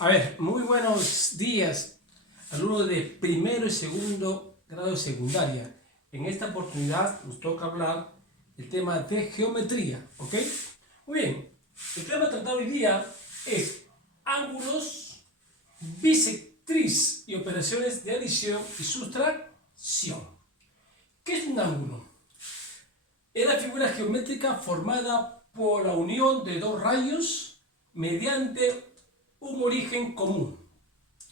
A ver, muy buenos días, alumnos de primero y segundo grado de secundaria. En esta oportunidad nos toca hablar del tema de geometría, ¿ok? Muy bien, el tema tratado hoy día es ángulos, bisectriz y operaciones de adición y sustracción. ¿Qué es un ángulo? Es la figura geométrica formada por la unión de dos rayos mediante un origen común,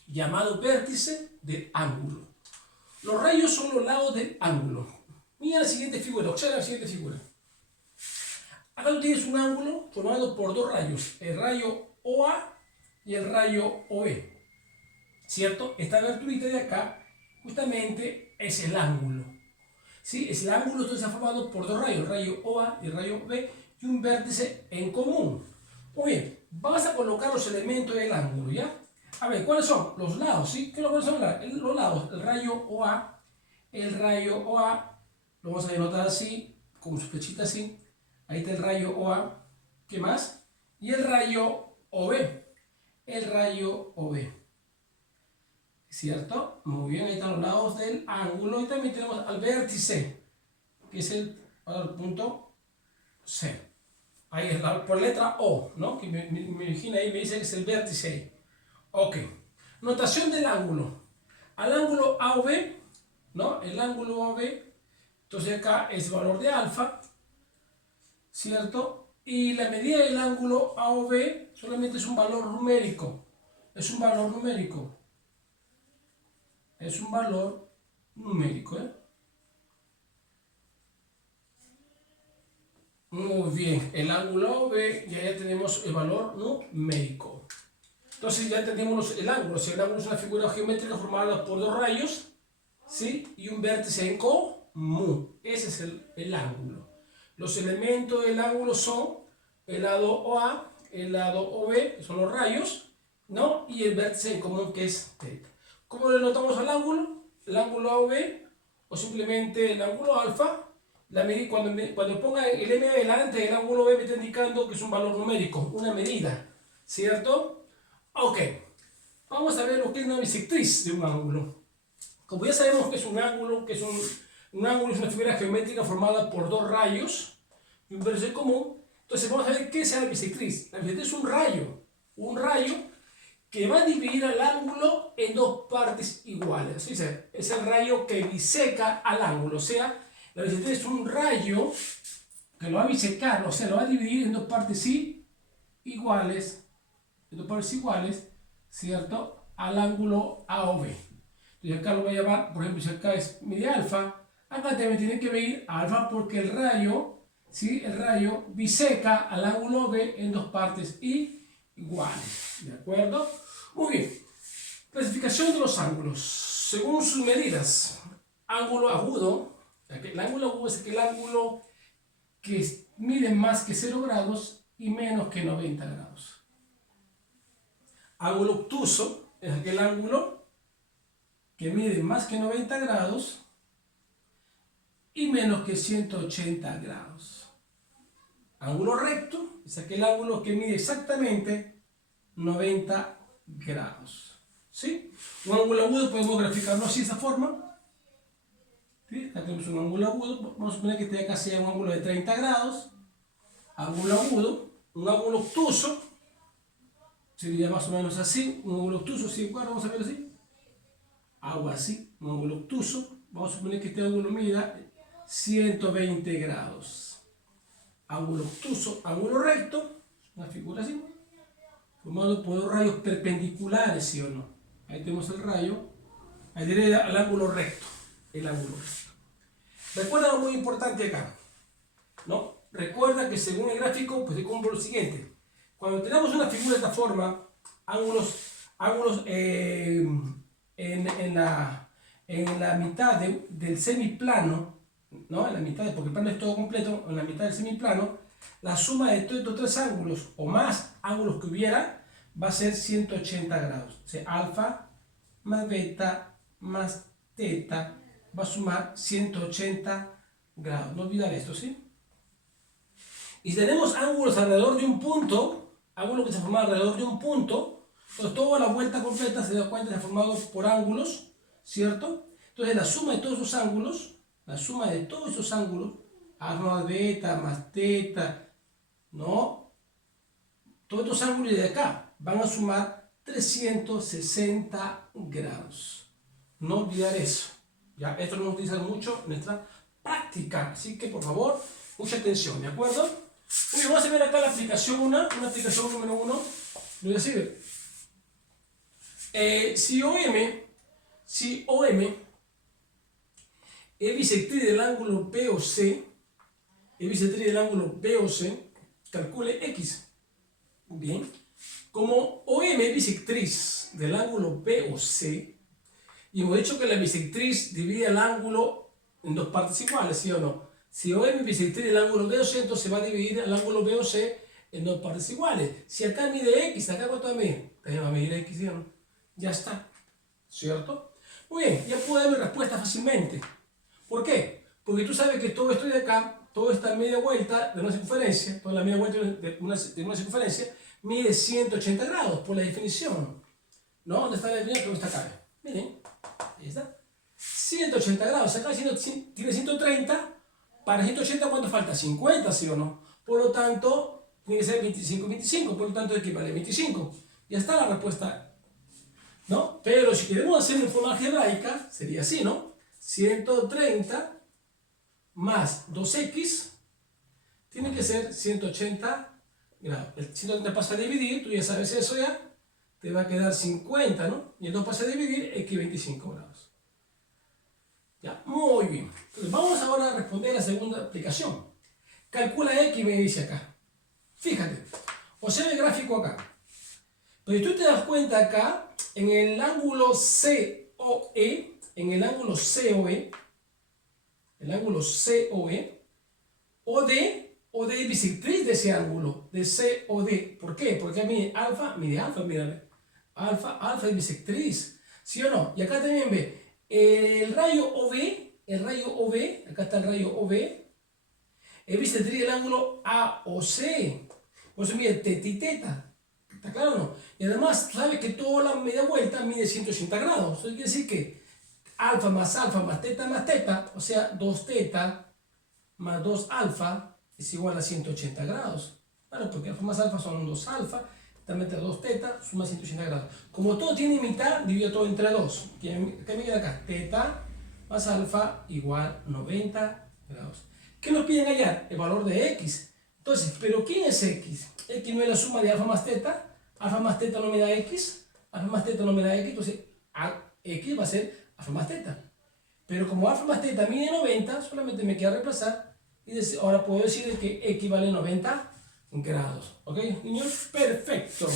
llamado vértice del ángulo. Los rayos son los lados del ángulo. Mira la siguiente figura, observa la siguiente figura. Acá tú tienes un ángulo formado por dos rayos, el rayo OA y el rayo OB. ¿Cierto? Esta aberturita de acá justamente es el ángulo. ¿Sí? Es el ángulo, entonces está formado por dos rayos, el rayo OA y el rayo B, y un vértice en común. Muy bien, vamos a colocar los elementos del ángulo, ¿ya? A ver, ¿cuáles son? Los lados, ¿sí? ¿Qué son los lados? El rayo OA, lo vamos a denotar así, con su flechita así. Ahí está el rayo OA, ¿qué más? Y el rayo OB, ¿cierto? Muy bien, ahí están los lados del ángulo. Y también tenemos al vértice, que es el punto C. Ahí es por letra O, ¿no? Que me imagina ahí, me dice que es el vértice. Ok. Notación del ángulo. Al ángulo AOB, ¿no? El ángulo AOB, entonces acá es valor de alfa, ¿cierto? Y la medida del ángulo AOB solamente es un valor numérico. Es un valor numérico. Es un valor numérico, ¿eh? Muy bien, el ángulo B ya tenemos el valor numérico. Entonces ya entendimos el ángulo. Si el ángulo es una figura geométrica formada por dos rayos, ¿sí? Y un vértice en común. Ese es el ángulo. Los elementos del ángulo son el lado OA, el lado OB, que son los rayos, ¿no? Y el vértice en común, que es θ. ¿Cómo le notamos al ángulo? El ángulo AOB, o simplemente el ángulo alfa. Cuando ponga el M delante del ángulo B me está indicando que es un valor numérico, una medida, ¿cierto? Ok, vamos a ver lo que es una bisectriz de un ángulo. Como ya sabemos que es un ángulo, un ángulo es una figura geométrica formada por dos rayos y un vértice común, entonces vamos a ver qué es la bisectriz. La bisectriz es un rayo que va a dividir al ángulo en dos partes iguales. ¿Sí? Es el rayo que biseca al ángulo, o sea, la bisectriz es un rayo que lo va a bisecar, o sea, lo va a dividir en dos partes iguales, ¿cierto? Al ángulo AOB. Entonces acá lo voy a llamar, por ejemplo, si acá es media alfa, acá también tiene que medir alfa porque el rayo, ¿sí? El rayo biseca al ángulo B en dos partes iguales, ¿de acuerdo? Muy bien. Clasificación de los ángulos. Según sus medidas, ángulo agudo. El ángulo agudo es aquel ángulo que mide más que 0 grados y menos que 90 grados. Ángulo obtuso es aquel ángulo que mide más que 90 grados y menos que 180 grados. Ángulo recto es aquel ángulo que mide exactamente 90 grados. ¿Sí? Un ángulo agudo podemos graficarlo así de esta forma. ¿Sí? Acá tenemos un ángulo agudo, vamos a suponer que este acá sea un ángulo de 30 grados, ángulo agudo. Un ángulo obtuso sería más o menos así, un ángulo obtuso, ¿sí? Vamos a ver así, algo así, un ángulo obtuso, vamos a suponer que este ángulo mida 120 grados. Ángulo obtuso, ángulo recto, una figura así, formado por dos rayos perpendiculares, ¿sí o no? Ahí tenemos el rayo, ahí tiene el ángulo recto, el ángulo recto. Recuerda algo muy importante acá, ¿no? Recuerda que según el gráfico, pues se compra lo siguiente. Cuando tenemos una figura de esta forma, ángulos en la mitad del semiplano, ¿no? En la mitad, porque el plano es todo completo, en la mitad del semiplano, la suma de todos estos tres ángulos, o más ángulos que hubiera, va a ser 180 grados. O sea, alfa más beta más teta va a sumar 180 grados. No olvidar esto, ¿sí? Y si tenemos ángulos alrededor de un punto, ángulos que se forman alrededor de un punto, Entonces toda la vuelta completa se da cuenta está formado por ángulos, ¿cierto? Entonces la suma de todos esos ángulos, alfa más beta más teta, ¿no? Todos estos ángulos de acá van a sumar 360 grados. No olvidar eso. ¿Ya? Esto lo vamos a utilizar mucho en nuestra práctica. Así que por favor, mucha atención, ¿de acuerdo? Muy bien, vamos a ver acá la aplicación 1, una aplicación número 1. Lo voy a decir. Si OM es bisectriz del ángulo BOC, calcule X. Bien. Como OM es bisectriz del ángulo BOC, y hemos dicho que la bisectriz divide el ángulo en dos partes iguales, ¿sí o no? Si OM es bisectriz del ángulo BOC, entonces se va a dividir el ángulo BOC en dos partes iguales. Si acá mide X, acá cuánto mide, también va a medir X, ¿sí o no? Ya está, ¿cierto? Muy bien, ya puedo dar mi respuesta fácilmente. ¿Por qué? Porque tú sabes que todo esto de acá, toda esta media vuelta de una circunferencia, toda la media vuelta de una circunferencia, mide 180 grados por la definición. ¿No? ¿Dónde está la definición? ¿Dónde está acá? Miren, ahí está. 180 grados, acá tiene 130, para 180 ¿cuánto falta? 50, ¿sí o no? Por lo tanto, tiene que ser 25, 25, por lo tanto equivale a 25. Ya está la respuesta, ¿no? Pero si queremos hacer en forma algebraica, sería así, ¿no? 130 más 2x tiene que ser 180 grados. El 130 pasa a dividir, tú ya sabes eso ya, te va a quedar 50, ¿no? Y el 2 pasa a dividir, x 25 grados. Ya, muy bien. Entonces vamos ahora a responder la segunda aplicación. Calcula x, me dice acá. Fíjate, observa el gráfico acá. Pero si tú te das cuenta acá, en el ángulo COE, OD es bisectriz de ese ángulo, de COD. ¿Por qué? Porque mide alfa, mírale. Alfa es bisectriz, ¿sí o no? Y acá también ve, el rayo OB, acá está el rayo OB, es bisectriz del ángulo AOC. Por eso mide teta y teta. ¿Está claro o no? Y además, sabes que toda la media vuelta mide 180 grados. Eso quiere decir que alfa más teta, o sea, 2 teta más 2 alfa es igual a 180 grados. Claro, porque alfa más alfa son 2 alfa, también 2 teta suma 180 grados. Como todo tiene mitad, divido todo entre 2. ¿Qué me queda acá? Teta más alfa igual 90 grados. ¿Qué nos piden hallar? El valor de x. Entonces, ¿pero quién es x? X no es la suma de alfa más teta. Alfa más teta no me da x, entonces x va a ser alfa más teta. Pero como alfa más teta mide 90, solamente me queda reemplazar y ahora puedo decir que x vale 90 grados. ¿Ok, niños? Perfecto.